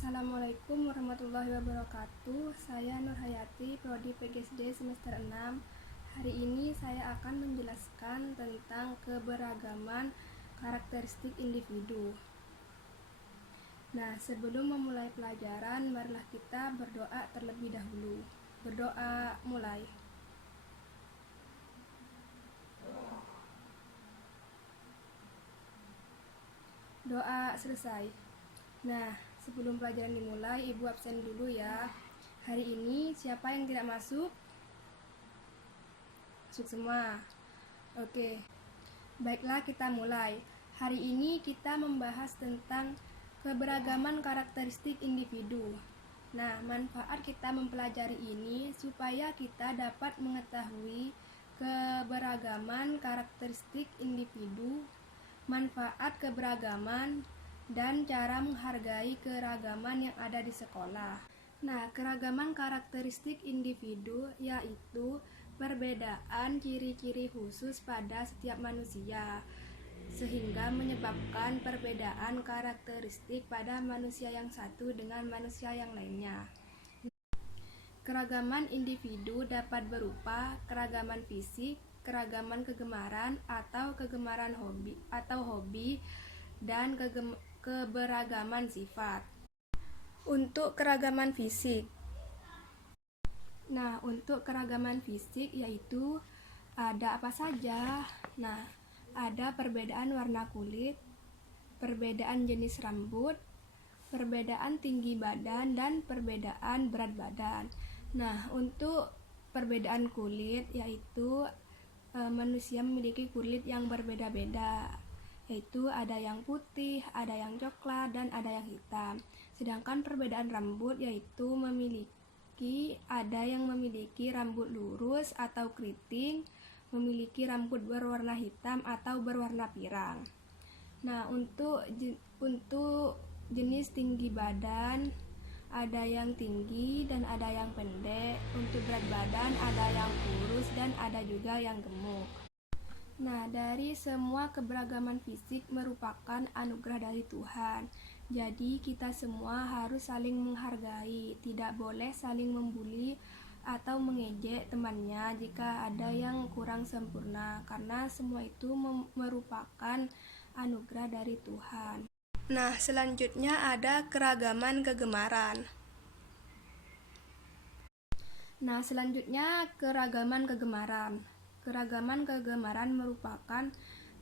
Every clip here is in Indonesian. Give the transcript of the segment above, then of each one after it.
Assalamualaikum warahmatullahi wabarakatuh. Saya Nur Hayati, Prodi PGSD semester 6. Hari ini saya akan menjelaskan tentang keberagaman karakteristik individu. Nah, sebelum memulai pelajaran, marilah kita berdoa terlebih dahulu. Berdoa, mulai. Doa selesai. Nah, sebelum pelajaran dimulai, Ibu absen dulu ya. Hari ini siapa yang tidak masuk? Masuk semua. Oke. Baiklah, kita mulai. Hari ini kita membahas tentang keberagaman karakteristik individu. Nah, manfaat kita mempelajari ini supaya kita dapat mengetahui keberagaman karakteristik individu, manfaat keberagaman, dan cara menghargai keragaman yang ada di sekolah. Nah, keragaman karakteristik individu yaitu perbedaan ciri-ciri khusus pada setiap manusia, sehingga menyebabkan perbedaan karakteristik pada manusia yang satu dengan manusia yang lainnya. Keragaman individu dapat berupa keragaman fisik, keragaman kegemaran atau kegemaran hobi, dan keberagaman sifat. Untuk keragaman fisik. Nah, untuk keragaman fisik yaitu ada apa saja? Nah, ada perbedaan warna kulit, perbedaan jenis rambut, perbedaan tinggi badan, dan perbedaan berat badan. Nah, untuk perbedaan kulit yaitu manusia memiliki kulit yang berbeda-beda, yaitu ada yang putih, ada yang coklat, dan ada yang hitam. Sedangkan perbedaan rambut yaitu ada yang memiliki rambut lurus atau keriting, memiliki rambut berwarna hitam atau berwarna pirang. Nah, untuk jenis tinggi badan, ada yang tinggi dan ada yang pendek. Untuk berat badan ada yang kurus dan ada juga yang gemuk. Nah, dari semua keberagaman fisik merupakan anugerah dari Tuhan. Jadi kita semua harus saling menghargai, tidak boleh saling membuli atau mengejek temannya jika ada yang kurang sempurna, karena semua itu merupakan anugerah dari Tuhan. Nah, selanjutnya ada keragaman kegemaran. Nah, selanjutnya keragaman kegemaran. Keragaman kegemaran merupakan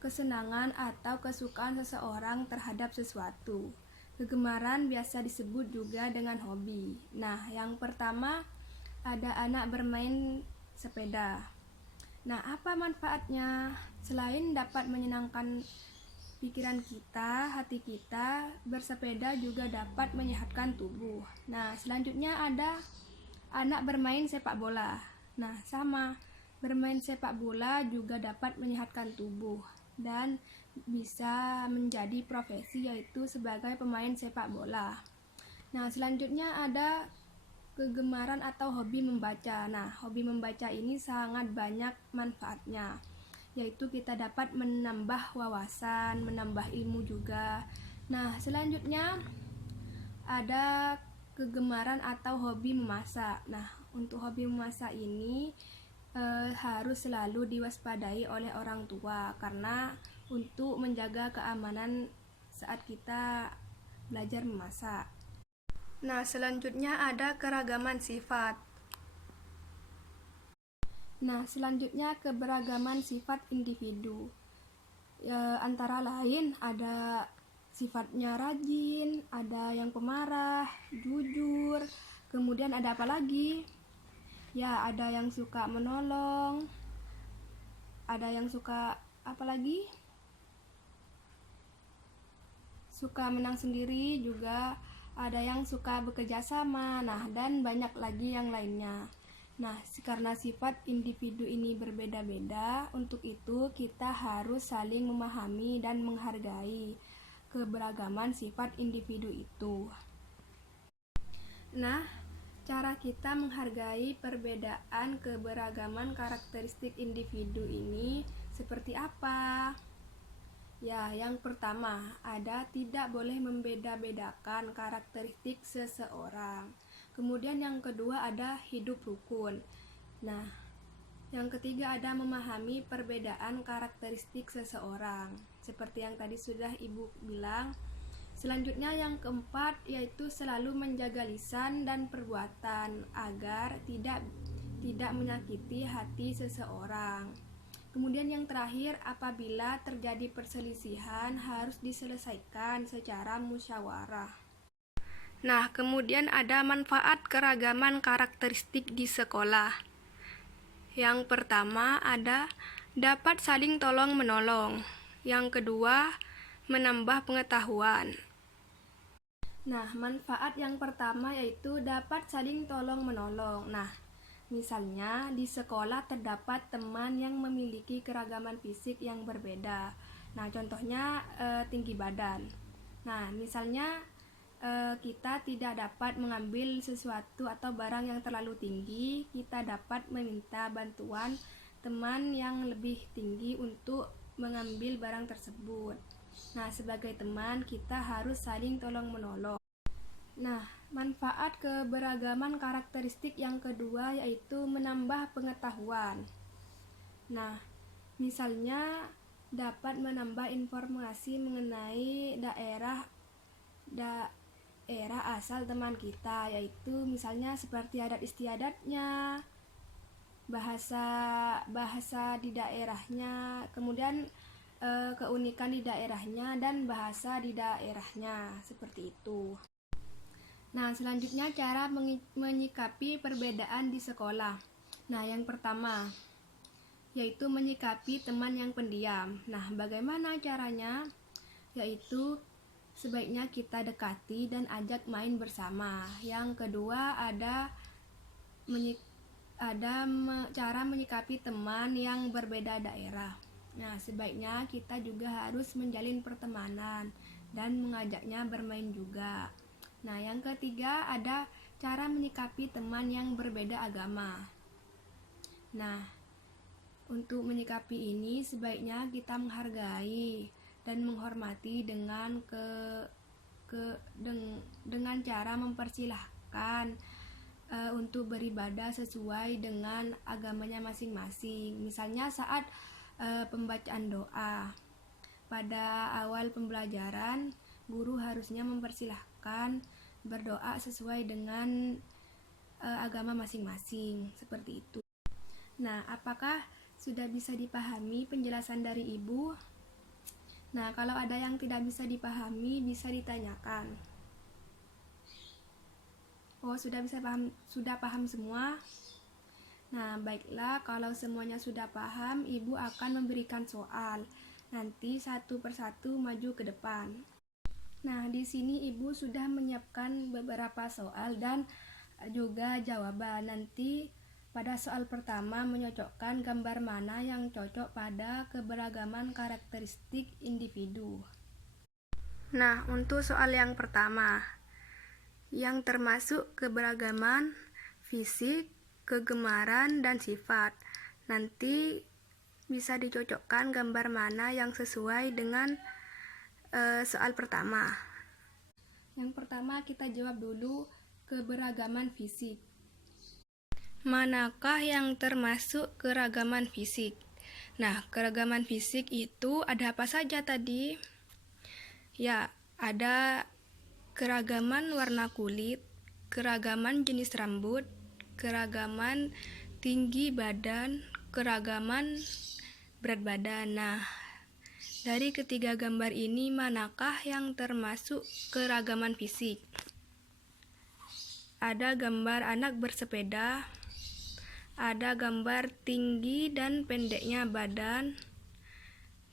kesenangan atau kesukaan seseorang terhadap sesuatu. Kegemaran biasa disebut juga dengan hobi. Nah, yang pertama ada anak bermain sepeda. Nah, apa manfaatnya? Selain dapat menyenangkan pikiran kita, hati kita, bersepeda juga dapat menyehatkan tubuh. Nah, selanjutnya ada anak bermain sepak bola. Nah, sama. Bermain sepak bola juga dapat menyehatkan tubuh dan bisa menjadi profesi, yaitu sebagai pemain sepak bola. Nah, selanjutnya ada kegemaran atau hobi membaca. Nah, hobi membaca ini sangat banyak manfaatnya, yaitu kita dapat menambah wawasan, menambah ilmu juga. Nah, selanjutnya ada kegemaran atau hobi memasak. Nah, untuk hobi memasak ini harus selalu diwaspadai oleh orang tua, karena untuk menjaga keamanan saat kita belajar memasak. Nah, selanjutnya ada keragaman sifat. Nah, selanjutnya keberagaman sifat individu. Antara lain ada sifatnya rajin, ada yang pemarah, jujur, kemudian ada apa lagi? Ya, ada yang suka menolong, ada yang suka apa lagi? Suka menang sendiri juga, ada yang suka bekerja sama, nah, dan banyak lagi yang lainnya. Nah, karena sifat individu ini berbeda-beda, untuk itu kita harus saling memahami dan menghargai keberagaman sifat individu itu. Nah, cara kita menghargai perbedaan keberagaman karakteristik individu ini seperti apa? Ya, yang pertama, ada tidak boleh membeda-bedakan karakteristik seseorang. Kemudian yang kedua ada hidup rukun. Nah, yang ketiga ada memahami perbedaan karakteristik seseorang. Seperti yang tadi sudah Ibu bilang. Selanjutnya yang keempat yaitu selalu menjaga lisan dan perbuatan agar tidak menyakiti hati seseorang. Kemudian yang terakhir, apabila terjadi perselisihan harus diselesaikan secara musyawarah. Nah, kemudian ada manfaat keragaman karakteristik di sekolah. Yang pertama ada dapat saling tolong-menolong. Yang kedua, menambah pengetahuan. Nah, manfaat yang pertama yaitu dapat saling tolong-menolong. Nah, misalnya di sekolah terdapat teman yang memiliki keragaman fisik yang berbeda. Nah, contohnya tinggi badan. Nah, misalnya kita tidak dapat mengambil sesuatu atau barang yang terlalu tinggi, kita dapat meminta bantuan teman yang lebih tinggi untuk mengambil barang tersebut. Nah, sebagai teman kita harus saling tolong-menolong. Nah, manfaat keberagaman karakteristik yang kedua yaitu menambah pengetahuan. Nah, misalnya dapat menambah informasi mengenai daerah asal teman kita, yaitu misalnya seperti adat istiadatnya, bahasa di daerahnya, kemudian keunikan di daerahnya dan bahasa di daerahnya, seperti itu. Nah, selanjutnya cara menyikapi perbedaan di sekolah. Nah, yang pertama yaitu menyikapi teman yang pendiam. Nah, bagaimana caranya? Yaitu sebaiknya kita dekati dan ajak main bersama. Yang kedua ada cara menyikapi teman yang berbeda daerah. Nah, sebaiknya kita juga harus menjalin pertemanan dan mengajaknya bermain juga. Nah, yang ketiga ada cara menyikapi teman yang berbeda agama. Nah, untuk menyikapi ini sebaiknya kita menghargai dan menghormati dengan dengan cara mempersilahkan untuk beribadah sesuai dengan agamanya masing-masing. Misalnya saat pembacaan doa pada awal pembelajaran, guru harusnya mempersilahkan berdoa sesuai dengan agama masing-masing, seperti itu. Nah, apakah sudah bisa dipahami penjelasan dari Ibu? Nah, kalau ada yang tidak bisa dipahami bisa ditanyakan. Oh, sudah paham semua? Nah, baiklah, kalau semuanya sudah paham, Ibu akan memberikan soal. Nanti satu persatu maju ke depan. Nah, di sini Ibu sudah menyiapkan beberapa soal dan juga jawaban. Nanti pada soal pertama menyocokkan gambar mana yang cocok pada keberagaman karakteristik individu. Nah, untuk soal yang pertama, yang termasuk keberagaman fisik, kegemaran, dan sifat. Nanti bisa dicocokkan gambar mana yang sesuai dengan soal pertama. Yang pertama kita jawab dulu keberagaman fisik. Manakah yang termasuk keragaman fisik? Nah, keragaman fisik itu ada apa saja tadi? Ya, ada keragaman warna kulit, keragaman jenis rambut, keragaman tinggi badan, keragaman berat badan. Nah, dari ketiga gambar ini manakah yang termasuk keragaman fisik? Ada gambar anak bersepeda, ada gambar tinggi dan pendeknya badan,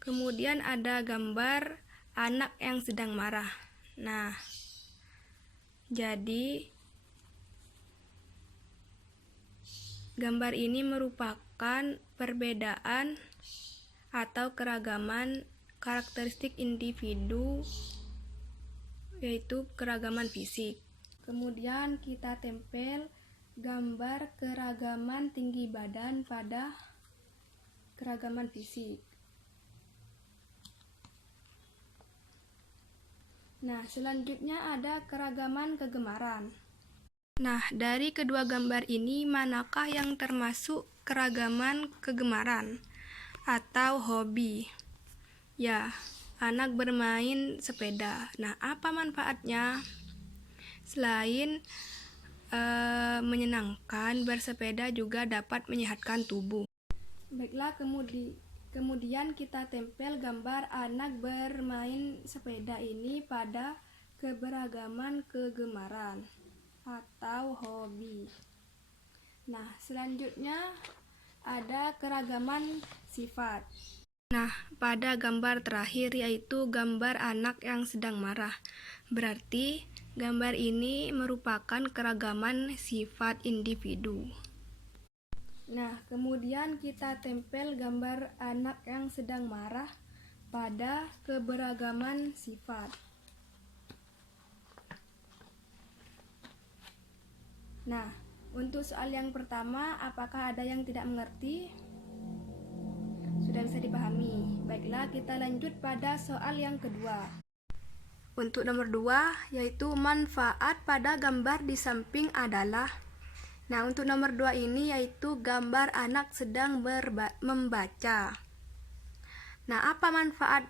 kemudian ada gambar anak yang sedang marah. Nah, jadi gambar ini merupakan perbedaan atau keragaman karakteristik individu, yaitu keragaman fisik. Kemudian kita tempel gambar keragaman tinggi badan pada keragaman fisik. Nah, selanjutnya ada keragaman kegemaran. Nah, dari kedua gambar ini manakah yang termasuk keragaman kegemaran atau hobi? Ya, anak bermain sepeda. Nah, apa manfaatnya? Selain menyenangkan, bersepeda juga dapat menyehatkan tubuh. Baiklah, kemudian kita tempel gambar anak bermain sepeda ini pada keberagaman kegemaran atau hobi. Nah, selanjutnya ada keragaman sifat. Nah, pada gambar terakhir yaitu gambar anak yang sedang marah. Berarti gambar ini merupakan keragaman sifat individu. Nah, kemudian kita tempel gambar anak yang sedang marah pada keberagaman sifat. Nah, untuk soal yang pertama, apakah ada yang tidak mengerti? Sudah bisa dipahami. Baiklah, kita lanjut pada soal yang kedua. Untuk nomor 2, yaitu manfaat pada gambar di samping adalah. Nah, untuk nomor 2 ini yaitu gambar anak sedang membaca. Nah, apa manfaat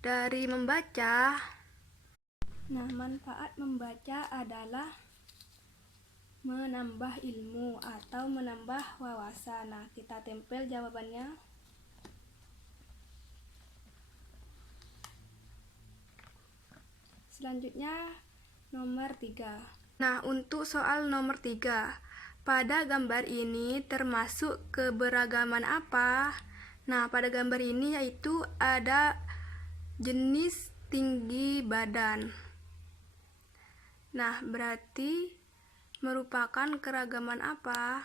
dari membaca? Nah, manfaat membaca adalah menambah ilmu atau menambah wawasan. Nah, kita tempel jawabannya. Selanjutnya nomor 3. Nah, untuk soal nomor 3, pada gambar ini termasuk keberagaman apa? Nah, pada gambar ini yaitu ada jenis tinggi badan. Nah, berarti merupakan keragaman apa?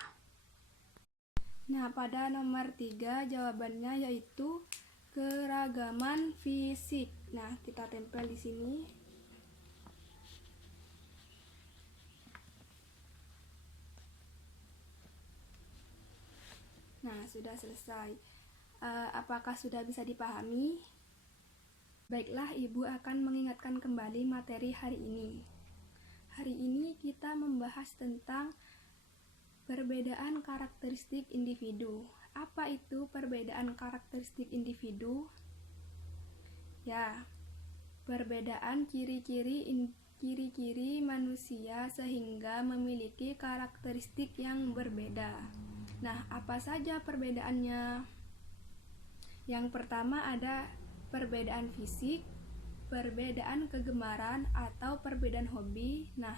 Nah, pada nomor 3 jawabannya yaitu keragaman fisik. Nah, kita tempel di sini. Nah, sudah selesai. Apakah sudah bisa dipahami? Baiklah, Ibu akan mengingatkan kembali materi hari ini. Hari ini kita membahas tentang perbedaan karakteristik individu. Apa itu perbedaan karakteristik individu? Ya, perbedaan ciri-ciri manusia sehingga memiliki karakteristik yang berbeda. Nah, apa saja perbedaannya? Yang pertama ada perbedaan fisik, perbedaan kegemaran atau perbedaan hobi. Nah,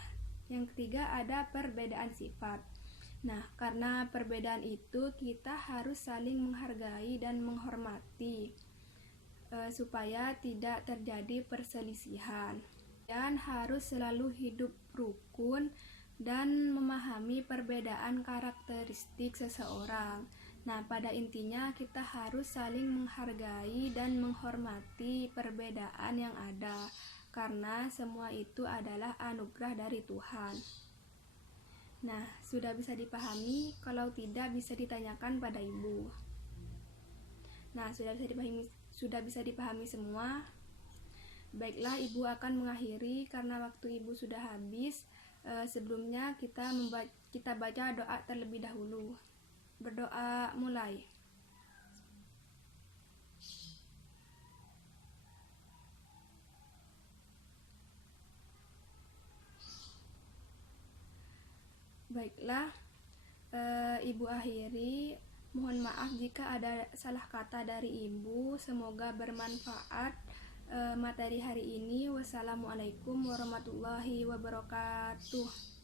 yang ketiga ada perbedaan sifat. Nah, karena perbedaan itu kita harus saling menghargai dan menghormati supaya tidak terjadi perselisihan. Dan harus selalu hidup rukun dan memahami perbedaan karakteristik seseorang. Nah, pada intinya kita harus saling menghargai dan menghormati perbedaan yang ada, karena semua itu adalah anugerah dari Tuhan. Nah, sudah bisa dipahami? Kalau tidak bisa ditanyakan pada Ibu. Nah, sudah bisa dipahami semua? Baiklah, Ibu akan mengakhiri karena waktu Ibu sudah habis. Sebelumnya kita baca doa terlebih dahulu. Berdoa mulai. Baiklah, Ibu akhiri. Mohon maaf jika ada salah kata dari Ibu. Semoga bermanfaat materi hari ini. Wassalamualaikum warahmatullahi wabarakatuh.